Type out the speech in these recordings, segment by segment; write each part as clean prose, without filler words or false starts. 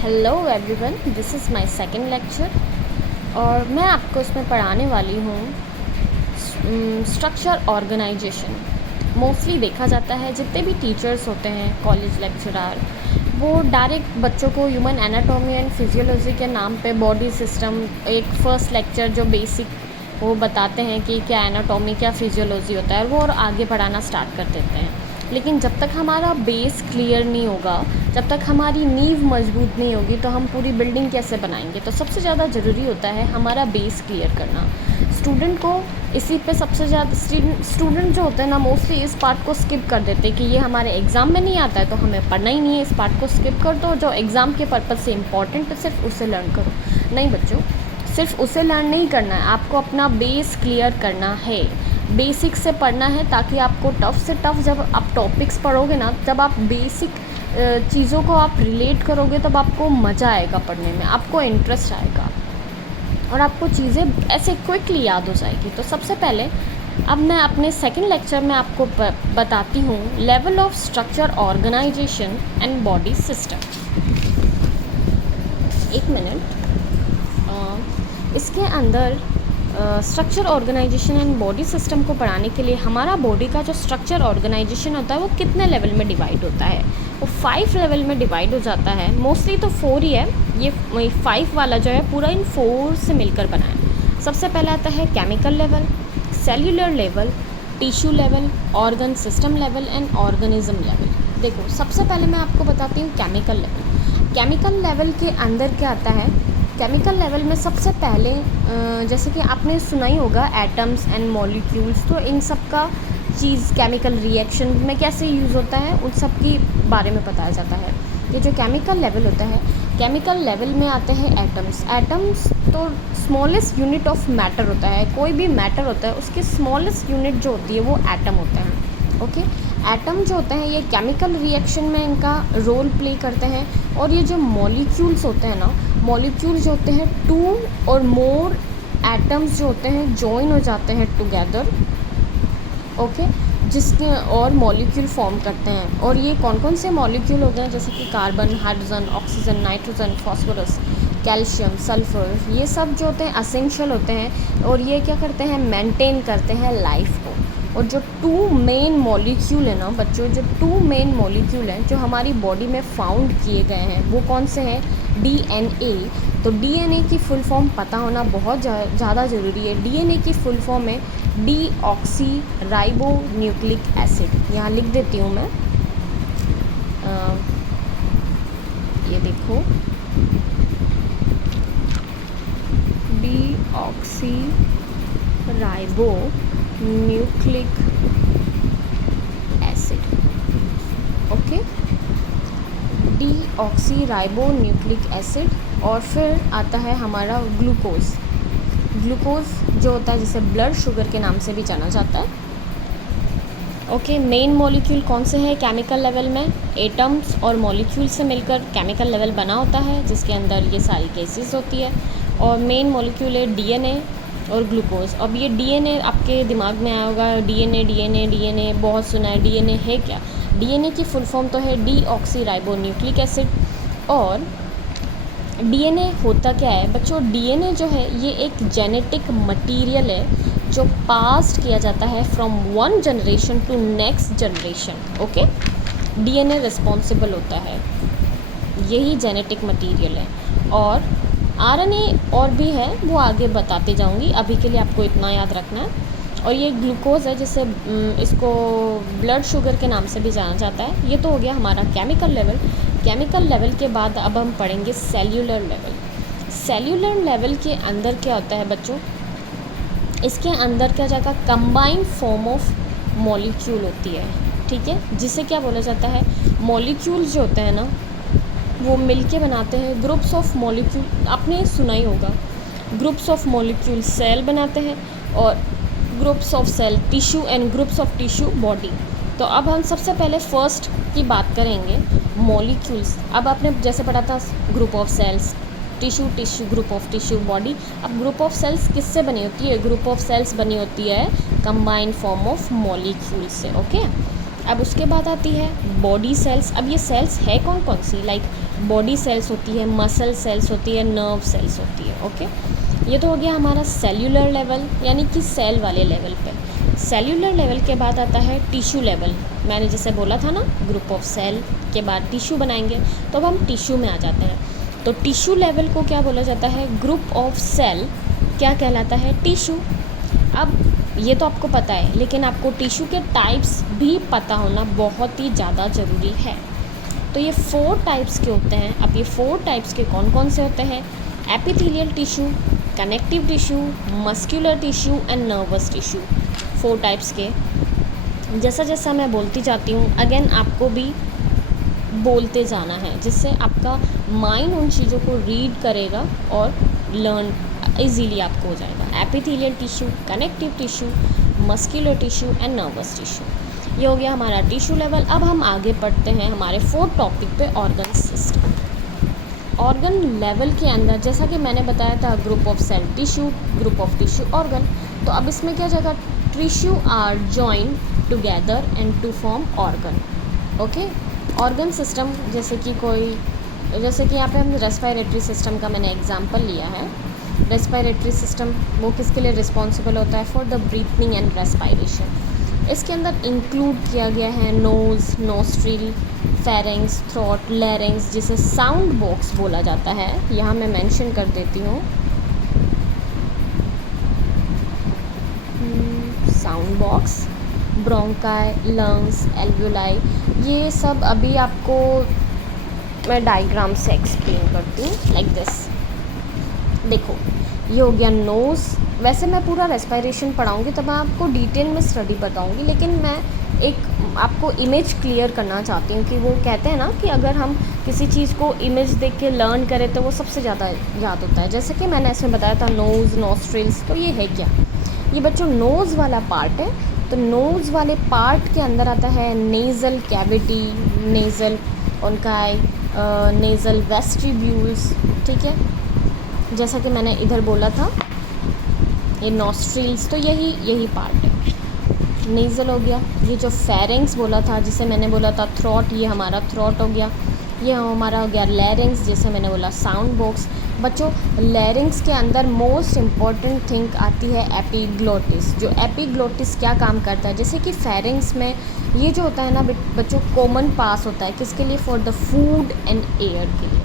Hello everyone, this is my second lecture और मैं आपको इसमें पढ़ाने वाली हूँ स्ट्रक्चर ऑर्गेनाइजेशन। मोस्टली देखा जाता है जितने भी टीचर्स होते हैं, कॉलेज लेक्चरर, वो डायरेक्ट बच्चों को ह्यूमन एनाटॉमी एंड फिजियोलॉजी के नाम पे बॉडी सिस्टम, एक फ़र्स्ट लेक्चर जो बेसिक वो बताते हैं कि क्या एनाटॉमी क्या फिजियोलॉजी होता है, और आगे पढ़ाना स्टार्ट कर देते हैं। लेकिन जब तक हमारा बेस क्लियर नहीं होगा, जब तक हमारी नींव मजबूत नहीं होगी, तो हम पूरी बिल्डिंग कैसे बनाएंगे। तो सबसे ज़्यादा ज़रूरी होता है हमारा बेस क्लियर करना। स्टूडेंट को इसी पे सबसे ज़्यादा स्टूडेंट जो होते हैं ना, मोस्टली इस पार्ट को स्किप कर देते हैं कि ये हमारे एग्ज़ाम में नहीं आता है तो हमें पढ़ना ही नहीं है, इस पार्ट को स्किप कर दो। जो एग्ज़ाम के पर्पज़ से इम्पॉर्टेंट है सिर्फ उसे लर्न करो। नहीं बच्चों, सिर्फ उसे लर्न नहीं करना है, आपको अपना बेस क्लियर करना है, बेसिक से पढ़ना है, ताकि आपको टफ़ से टफ़ जब आप टॉपिक्स पढ़ोगे ना, जब आप बेसिक चीज़ों को आप रिलेट करोगे तब आपको मज़ा आएगा पढ़ने में, आपको इंटरेस्ट आएगा और आपको चीज़ें ऐसे क्विकली याद हो जाएगी। तो सबसे पहले अब मैं अपने सेकंड लेक्चर में आपको बताती हूँ level of structure organisation and body system. एक मिनट। इसके अंदर structure organisation and body system को पढ़ाने के लिए हमारा बॉडी का जो स्ट्रक्चर ऑर्गेनाइजेशन होता है वो कितने लेवल में डिवाइड होता है, वो 5 लेवल में डिवाइड हो जाता है। मोस्टली तो 4 ही है, ये 5 वाला जो है पूरा इन 4 से मिलकर बना है। सबसे पहले आता है chemical level, cellular level, tissue level, organ system level and organism level. देखो, सबसे पहले मैं आपको बताती हूँ केमिकल लेवल। केमिकल लेवल के अंदर क्या आता है? केमिकल लेवल में सबसे पहले जैसे कि आपने सुना ही होगा एटम्स एंड मॉलिक्यूल्स, तो इन सब का चीज़ केमिकल रिएक्शन में कैसे यूज़ होता है उन सब के बारे में बताया जाता है। ये जो केमिकल लेवल होता है, केमिकल लेवल में आते हैं एटम्स। एटम्स तो स्मॉलेस्ट यूनिट ऑफ मैटर होता है, कोई भी मैटर होता है उसकी स्मॉलेस्ट यूनिट जो होती है वो एटम होते हैं। ओके, एटम जो होते हैं ये केमिकल रिएक्शन में इनका रोल प्ले करते हैं। और ये जो मॉलिक्यूल्स होते हैं ना, मॉलिक्यूल्स जो होते हैं 2 और मोर एटम्स जो होते हैं जॉइन हो जाते हैं टुगेदर, ओके, जिसके और मॉलिक्यूल फॉर्म करते हैं। और ये कौन कौन से मॉलिक्यूल होते हैं, जैसे कि carbon, hydrogen, oxygen, nitrogen, phosphorus, calcium, sulphur, ये सब जो होते हैं असेंशियल होते हैं और ये क्या करते हैं, मेंटेन करते हैं लाइफ को। और जो 2 मेन मॉलिक्यूल है ना बच्चों, जो 2 मेन मॉलिक्यूल हैं जो हमारी बॉडी में फाउंड किए गए हैं वो कौन से हैं? डीएनए। तो डीएनए की फुल फॉर्म पता होना बहुत ज़्यादा ज़रूरी है। डीएनए की फुल फॉर्म है डीऑक्सी राइबो न्यूक्लिक एसिड। यहाँ लिख देती हूँ मैं, ये देखो, deoxy ribo nucleic acid. Okay, deoxy ribo nucleic acid. और फिर आता है हमारा ग्लूकोज। ग्लूकोज जो होता है जिसे ब्लड शुगर के नाम से भी जाना जाता है। ओके, मेन मॉलिक्यूल कौन से हैं केमिकल लेवल में? एटम्स और मॉलिक्यूल से मिलकर केमिकल लेवल बना होता है जिसके अंदर ये सारी केसेस होती है। और मेन मॉलिक्यूल है डीएनए और ग्लूकोज। अब ये डीएनए आपके दिमाग में आया होगा, डीएनए डीएनए डीएनए बहुत सुना है। डीएनए है क्या? डीएनए की फुल फॉर्म तो है डीऑक्सी राइबो न्यूक्लिक एसिड। और डीएनए होता क्या है बच्चों? डीएनए जो है ये एक जेनेटिक मटेरियल है जो पास्ड किया जाता है from one generation to next generation. Okay, DNA responsible होता है, यही जेनेटिक मटेरियल है। और आरएनए और भी है, वो आगे बताती जाऊंगी, अभी के लिए आपको इतना याद रखना है। और ये ग्लूकोज है जिसे इसको ब्लड शुगर के नाम से भी जाना जाता है। ये तो हो गया हमारा केमिकल लेवल। केमिकल लेवल के बाद अब हम पढ़ेंगे सेल्यूलर लेवल। सेल्यूलर लेवल के अंदर क्या होता है बच्चों? इसके अंदर क्या जाएगा, कंबाइंड फॉर्म ऑफ मॉलिक्यूल होती है, ठीक है, जिसे क्या बोला जाता है, मॉलिक्यूल्स जो होते हैं ना वो मिलके बनाते हैं ग्रुप्स ऑफ मॉलिक्यूल। आपने सुना ही होगा, ग्रुप्स ऑफ मॉलिक्यूल सेल बनाते हैं और groups of cell tissue and groups of tissue body. तो अब हम सबसे पहले फर्स्ट की बात करेंगे, मॉलिक्यूल्स। अब आपने जैसे पढ़ा था group of cells, tissue group of tissue, body. अब ग्रुप ऑफ सेल्स किससे बनी होती है? ग्रुप ऑफ सेल्स बनी होती है कंबाइंड फॉर्म ऑफ मॉलिक्यूल से। ओके, अब उसके बाद आती है बॉडी सेल्स। अब ये सेल्स है कौन कौन सी? लाइक बॉडी सेल्स होती है, मसल सेल्स होती है, नर्व सेल्स होती है। ओके, ये तो हो गया हमारा सेल्यूलर लेवल, यानी कि सेल वाले लेवल पे। सेल्यूलर लेवल के बाद आता है टिश्यू लेवल। मैंने जैसे बोला था ना, ग्रुप ऑफ सेल के बाद टिश्यू बनाएंगे, तो अब हम टिश्यू में आ जाते हैं। तो टिश्यू लेवल को क्या बोला जाता है? ग्रुप ऑफ सेल क्या कहलाता है? टिश्यू। अब ये तो आपको पता है, लेकिन आपको टिश्यू के टाइप्स भी पता होना बहुत ही ज़्यादा ज़रूरी है। तो ये 4 टाइप्स के होते हैं। अब ये 4 टाइप्स के कौन कौन से होते हैं? Epithelial tissue, connective tissue, muscular tissue and nervous tissue. 4 types के। जैसा जैसा मैं बोलती जाती हूँ, अगेन आपको भी बोलते जाना है, जिससे आपका माइंड उन चीज़ों को रीड करेगा और लर्न इजीली आपको हो जाएगा। Epithelial tissue, connective tissue, muscular tissue and nervous tissue. ये हो गया हमारा टिश्यू लेवल। अब हम आगे पढ़ते हैं हमारे 4th टॉपिक पे, ऑर्गन सिस्टम। ऑर्गन लेवल के अंदर जैसा कि मैंने बताया था, group of cell tissue, group of tissue organ. तो अब इसमें क्या जाएगा? Tissue are joined together and to form organ. Okay, organ system जैसे कि यहाँ पे हम रेस्पिरेटरी सिस्टम का मैंने एग्जांपल लिया है। रेस्पिरेटरी सिस्टम वो किसके लिए रिस्पॉन्सिबल होता है? For the breathing and respiration. इसके अंदर इंक्लूड किया गया है nose, nostril, pharynx, throat, larynx, जिसे साउंड बॉक्स बोला जाता है। यहाँ मैं मेंशन कर देती हूँ, sound box, bronchi, lungs, alveoli. ये सब अभी आपको मैं डायग्राम से एक्सप्लेन करती हूँ, लाइक दिस। देखो, ये हो गया नोज़। वैसे मैं पूरा रेस्पिरेशन पढ़ाऊँगी तो मैं आपको डिटेल में स्टडी बताऊँगी, लेकिन मैं एक आपको इमेज क्लियर करना चाहती हूँ कि वो कहते हैं ना कि अगर हम किसी चीज़ को इमेज देख के लर्न करें तो वो सबसे ज़्यादा याद होता है। जैसे कि मैंने इसमें बताया था नोज़, नॉस्ट्रिल्स। तो ये है क्या? ये बच्चों नोज़ वाला पार्ट है। तो नोज़ वाले पार्ट के अंदर आता है नेज़ल कैविटी, नेज़ल ऑनकाई, नेज़ल वेस्टिब्यूल्स। ठीक है, जैसा कि मैंने इधर बोला था, ये नॉस्ट्रिल्स, तो यही पार्ट है। नेज़ल हो गया। ये जो फेरेंक्स बोला था, जिसे मैंने बोला था थ्रोट, ये हमारा थ्रोट हो गया। ये हमारा हो गया लैरिंक्स, जैसे मैंने बोला साउंड बॉक्स। बच्चों, लैरिंक्स के अंदर मोस्ट इम्पॉर्टेंट थिंग आती है एपिग्लोटिस। जो एपिग्लोटिस क्या काम करता है? जैसे कि फेरेंक्स में ये जो होता है ना बच्चों, कॉमन पास होता है किसके लिए? For the food and air के लिए।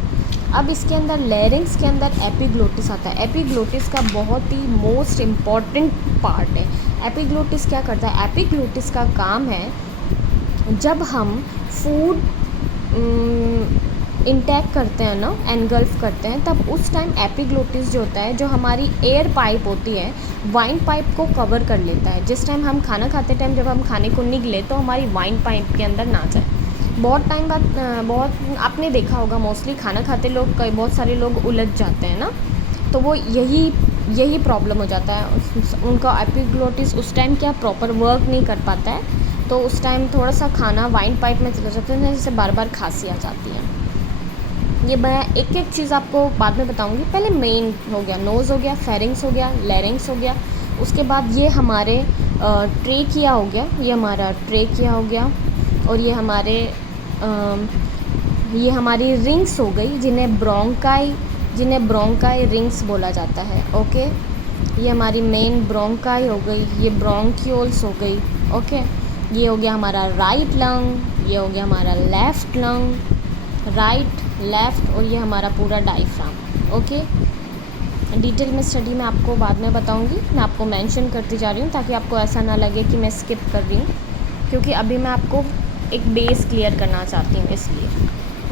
अब इसके अंदर लैरिंक्स के अंदर एपिग्लोटिस आता है। एपिग्लोटिस का बहुत ही मोस्ट इम्पॉर्टेंट पार्ट है। एपिग्लोटिस क्या करता है? एपिग्लोटिस का काम है, जब हम फूड इंटेक करते हैं ना, एनगल्फ करते हैं, तब उस टाइम एपिग्लोटिस जो होता है, जो हमारी एयर पाइप होती है, वाइन पाइप को कवर कर लेता है। जिस टाइम हम खाना खाते टाइम जब हम खाने को निगले तो हमारी वाइन पाइप के अंदर ना जाए। बहुत टाइम बाद आपने देखा होगा, मोस्टली खाना खाते लोग बहुत सारे लोग उलझ जाते हैं ना, तो वो यही प्रॉब्लम हो जाता है। उनका एपिग्लोटिस उस टाइम क्या प्रॉपर वर्क नहीं कर पाता है, तो उस टाइम थोड़ा सा खाना वाइन पाइप में चला जाता है, जिससे बार बार खांसी आ जाती है। ये मैं एक एक चीज़ आपको बाद में बताऊंगी। पहले मेन हो गया, नोज़ हो गया, फेरिंग्स हो गया, लैरिंक्स हो गया। उसके बाद ये हमारे ट्रेकिया हो गया, ये हमारा ट्रेकिया हो गया। और ये हमारी रिंग्स हो गई, जिन्हें ब्रोंकाई रिंग्स बोला जाता है। ओके, ये हमारी मेन ब्रोंकाई हो गई, ये ब्रोंक्यूल्स हो गई। ओके, ये हो गया हमारा राइट लंग, ये हो गया हमारा लेफ़्ट लंग, राइट लेफ़्ट, और ये हमारा पूरा डायफ्राम। ओके, डिटेल में स्टडी मैं आपको बाद में बताऊंगी। मैं आपको मेंशन करती जा रही हूँ ताकि आपको ऐसा ना लगे कि मैं स्किप कर रही हूँ, क्योंकि अभी मैं आपको एक बेस क्लियर करना चाहती हूँ, इसलिए।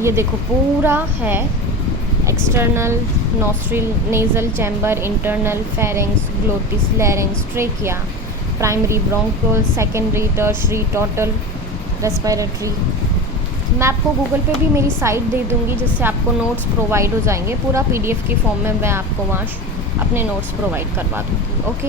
ये देखो पूरा है, external nostril, nasal chamber, internal pharynx, glottis, larynx, trachea, primary bronchiole, secondary, tertiary, total respiratory. मैं आपको गूगल पे भी मेरी साइट दे दूँगी, जिससे आपको नोट्स प्रोवाइड हो जाएंगे। पूरा PDF के फॉर्म में मैं आपको वहाँ अपने नोट्स प्रोवाइड करवा दूँगी। ओके,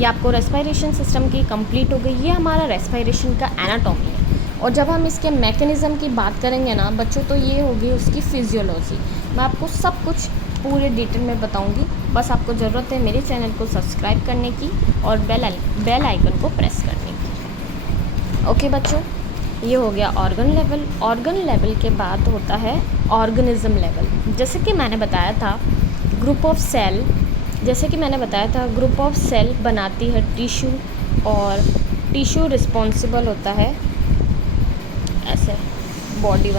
ये आपको रेस्पिरेशन सिस्टम की कंप्लीट हो गई। ये हमारा रेस्पिरेशन का एनाटॉमी है। और जब हम इसके मैकेनिज़्म की बात करेंगे ना बच्चों, तो ये होगी उसकी फिजियोलॉजी। मैं आपको सब कुछ पूरे डिटेल में बताऊंगी। बस आपको ज़रूरत है मेरे चैनल को सब्सक्राइब करने की और बेल आइकन को प्रेस करने की। ओके बच्चों, ये हो गया ऑर्गन लेवल। ऑर्गन लेवल के बाद होता है ऑर्गेनिज्म लेवल। जैसे कि मैंने बताया था group of cell, group of cell बनाती है टिश्यू, और टिश्यू रिस्पॉन्सिबल होता है ऐसे बॉडी